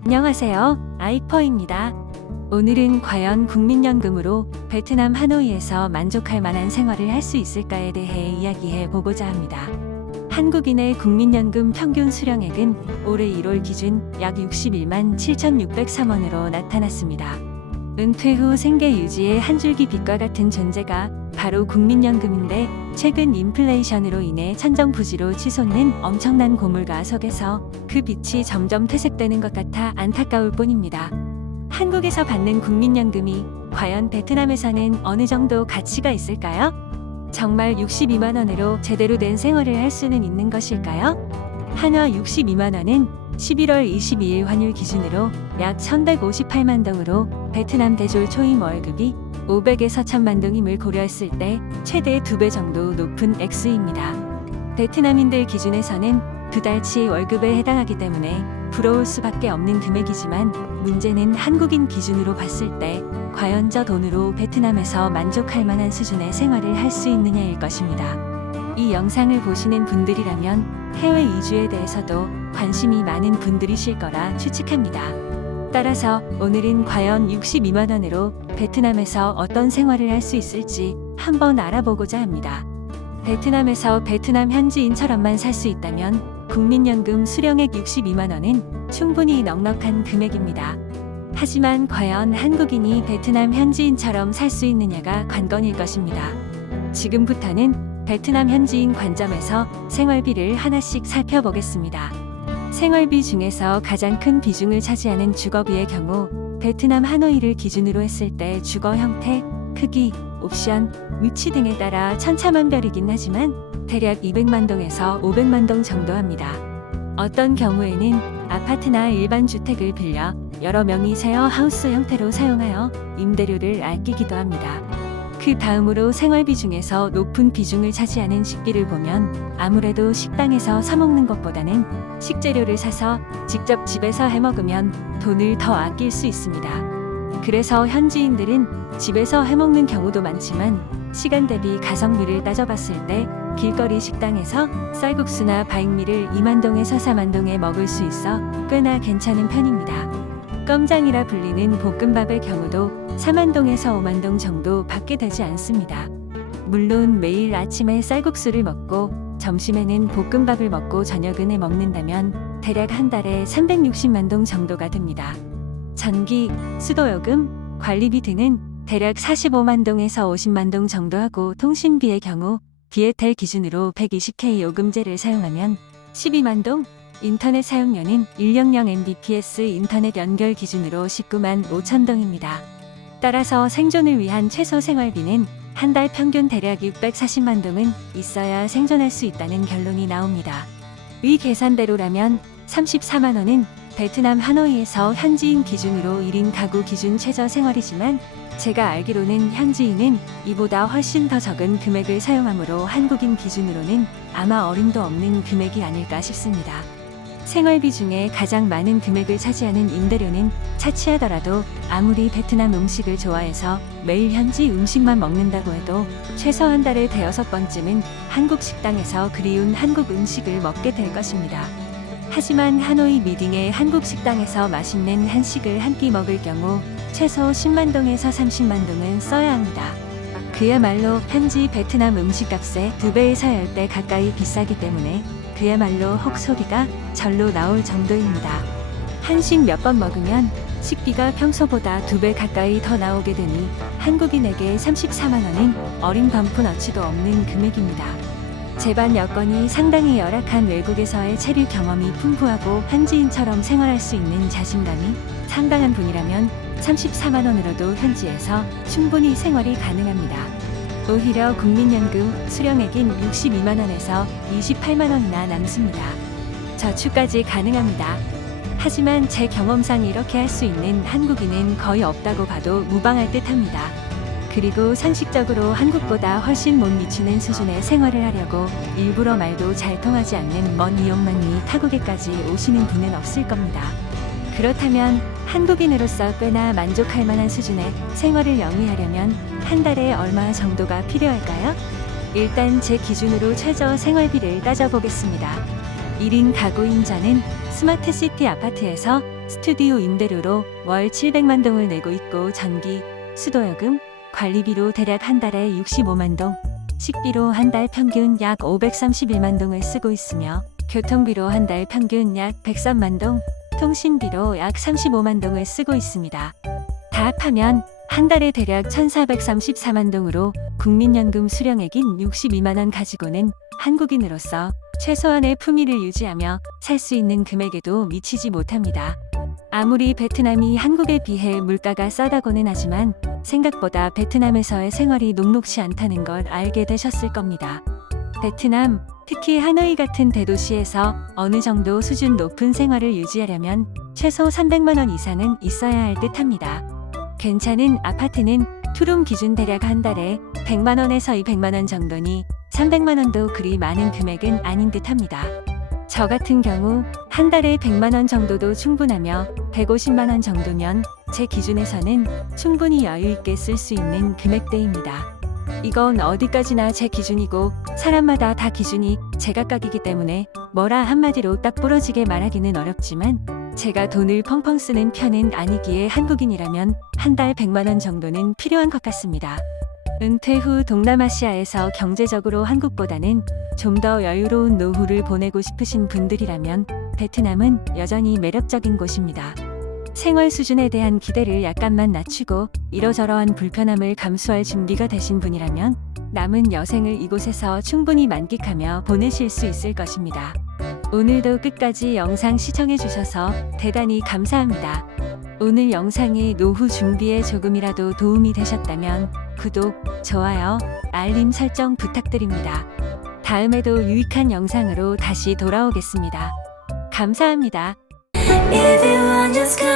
안녕하세요. 아이퍼입니다. 오늘은 과연 국민연금으로 베트남 하노이에서 만족할 만한 생활을 할 수 있을까에 대해 이야기해 보고자 합니다. 한국인의 국민연금 평균 수령액은 올해 1월 기준 약 61만 7,603원으로 나타났습니다. 은퇴 후 생계 유지의 한 줄기 빛과 같은 존재가 바로 국민연금인데, 최근 인플레이션으로 인해 천정부지로 치솟는 엄청난 고물가 속에서 그 빛이 점점 퇴색되는 것 같아 안타까울 뿐입니다. 한국에서 받는 국민연금이 과연 베트남에서는 어느 정도 가치가 있을까요? 정말 62만 원으로 제대로 된 생활을 할 수는 있는 것일까요? 한화 62만 원은 11월 22일 환율 기준으로 약 1,158만 동으로 베트남 대졸 초임 월급이 500에서 1,000만 동임을 고려했을 때 최대 2배 정도 높은 액수입니다. 베트남인들 기준에서는 두 달치 월급에 해당하기 때문에 부러울 수밖에 없는 금액이지만, 문제는 한국인 기준으로 봤을 때 과연 저 돈으로 베트남에서 만족할 만한 수준의 생활을 할 수 있느냐일 것입니다. 이 영상을 보시는 분들이라면 해외 이주에 대해서도 관심이 많은 분들이실 거라 추측합니다. 따라서 오늘은 과연 62만 원으로 베트남에서 어떤 생활을 할 수 있을지 한번 알아보고자 합니다. 베트남에서 베트남 현지인처럼만 살 수 있다면 국민연금 수령액 62만 원은 충분히 넉넉한 금액입니다. 하지만 과연 한국인이 베트남 현지인처럼 살 수 있느냐가 관건일 것입니다. 지금부터는 베트남 현지인 관점에서 생활비를 하나씩 살펴보겠습니다. 생활비 중에서 가장 큰 비중을 차지하는 주거비의 경우, 베트남 하노이를 기준으로 했을 때 주거 형태, 크기, 옵션, 위치 등에 따라 천차만별이긴 하지만 대략 200만 동에서 500만 동 정도 합니다. 어떤 경우에는 아파트나 일반 주택을 빌려 여러 명이 쉐어 하우스 형태로 사용하여 임대료를 아끼기도 합니다. 그 다음으로 생활비 중에서 높은 비중을 차지하는 식비를 보면 아무래도 식당에서 사 먹는 것보다는 식재료를 사서 직접 집에서 해 먹으면 돈을 더 아낄 수 있습니다. 그래서 현지인들은 집에서 해 먹는 경우도 많지만, 시간 대비 가성비를 따져봤을 때 길거리 식당에서 쌀국수나 바익미를 2만 동에서 4만 동에 먹을 수 있어 꽤나 괜찮은 편입니다. 껌장이라 불리는 볶음밥의 경우도 4만 동에서 5만 동 정도 받게 되지 않습니다. 물론 매일 아침에 쌀국수를 먹고 점심에는 볶음밥을 먹고 저녁은 해 먹는다면 대략 한 달에 360만 동 정도가 됩니다. 전기, 수도요금, 관리비 등은 대략 45만 동에서 50만 동 정도 하고, 통신비의 경우 비에텔 기준으로 120K 요금제를 사용하면 12만 동, 인터넷 사용료는 100Mbps 인터넷 연결 기준으로 19만 5천 동입니다. 따라서 생존을 위한 최소 생활비는 한 달 평균 대략 640만 동은 있어야 생존할 수 있다는 결론이 나옵니다. 위 계산대로라면 34만 원은 베트남 하노이에서 현지인 기준으로 1인 가구 기준 최저 생활이지만, 제가 알기로는 현지인은 이보다 훨씬 더 적은 금액을 사용하므로 한국인 기준으로는 아마 어림도 없는 금액이 아닐까 싶습니다. 생활비 중에 가장 많은 금액을 차지하는 임대료는 차치하더라도 아무리 베트남 음식을 좋아해서 매일 현지 음식만 먹는다고 해도 최소 한 달에 대여섯 번쯤은 한국 식당에서 그리운 한국 음식을 먹게 될 것입니다. 하지만 하노이 미딩의 한국 식당에서 맛있는 한식을 한 끼 먹을 경우 최소 10만 동에서 30만 동은 써야 합니다. 그야말로 현지 베트남 음식값의 2배에서 10배 가까이 비싸기 때문에 그야말로 혹소리가 절로 나올 정도입니다. 한식 몇 번 먹으면 식비가 평소보다 2배 가까이 더 나오게 되니 한국인에게 34만 원은 어린 반푼어치도 없는 금액입니다. 재반 여건이 상당히 열악한 외국에서의 체류 경험이 풍부하고 현지인처럼 생활할 수 있는 자신감이 상당한 분이라면 34만 원으로도 현지에서 충분히 생활이 가능합니다. 오히려 국민연금 수령액인 62만 원에서 28만 원이나 남습니다. 저축까지 가능합니다. 하지만 제 경험상 이렇게 할 수 있는 한국인은 거의 없다고 봐도 무방할 듯합니다. 그리고 상식적으로 한국보다 훨씬 못 미치는 수준의 생활을 하려고 일부러 말도 잘 통하지 않는 먼 이용만이 타국에까지 오시는 분은 없을 겁니다. 그렇다면 한국인으로서 꽤나 만족할 만한 수준의 생활을 영위하려면 한 달에 얼마 정도가 필요할까요? 일단 제 기준으로 최저 생활비를 따져보겠습니다. 1인 가구인 저는 스마트시티 아파트에서 스튜디오 임대료로 월 700만 동을 내고 있고 전기, 수도요금, 관리비로 대략 한 달에 65만 동, 식비로 한 달 평균 약 531만 동을 쓰고 있으며 교통비로 한 달 평균 약 103만 동, 통신비로 약 35만 동을 쓰고 있습니다. 다 합하면 한 달에 대략 1,434만 동으로 국민연금 수령액인 62만 원 가지고는 한국인으로서 최소한의 품위를 유지하며 살 수 있는 금액에도 미치지 못합니다. 아무리 베트남이 한국에 비해 물가가 싸다고는 하지만 생각보다 베트남에서의 생활이 녹록지 않다는 걸 알게 되셨을 겁니다. 베트남, 특히 하노이 같은 대도시에서 어느 정도 수준 높은 생활을 유지하려면 최소 300만 원 이상은 있어야 할 듯합니다. 괜찮은 아파트는 투룸 기준 대략 한 달에 100만 원에서 200만 원 정도니 300만 원도 그리 많은 금액은 아닌 듯합니다. 저 같은 경우 한 달에 100만 원 정도도 충분하며 150만 원 정도면 제 기준에서는 충분히 여유 있게 쓸 수 있는 금액대입니다. 이건 어디까지나 제 기준이고 사람마다 다 기준이 제각각이기 때문에 뭐라 한마디로 딱 부러지게 말하기는 어렵지만 제가 돈을 펑펑 쓰는 편은 아니기에 한국인이라면 한 달 100만 원 정도는 필요한 것 같습니다. 은퇴 후 동남아시아에서 경제적으로 한국보다는 좀 더 여유로운 노후를 보내고 싶으신 분들이라면 베트남은 여전히 매력적인 곳입니다. 생활 수준에 대한 기대를 약간만 낮추고 이러저러한 불편함을 감수할 준비가 되신 분이라면 남은 여생을 이곳에서 충분히 만끽하며 보내실 수 있을 것입니다. 오늘도 끝까지 영상 시청해 주셔서 대단히 감사합니다. 오늘 영상이 노후 준비에 조금이라도 도움이 되셨다면 구독, 좋아요, 알림 설정 부탁드립니다. 다음에도 유익한 영상으로 다시 돌아오겠습니다. 감사합니다. If you want, just come.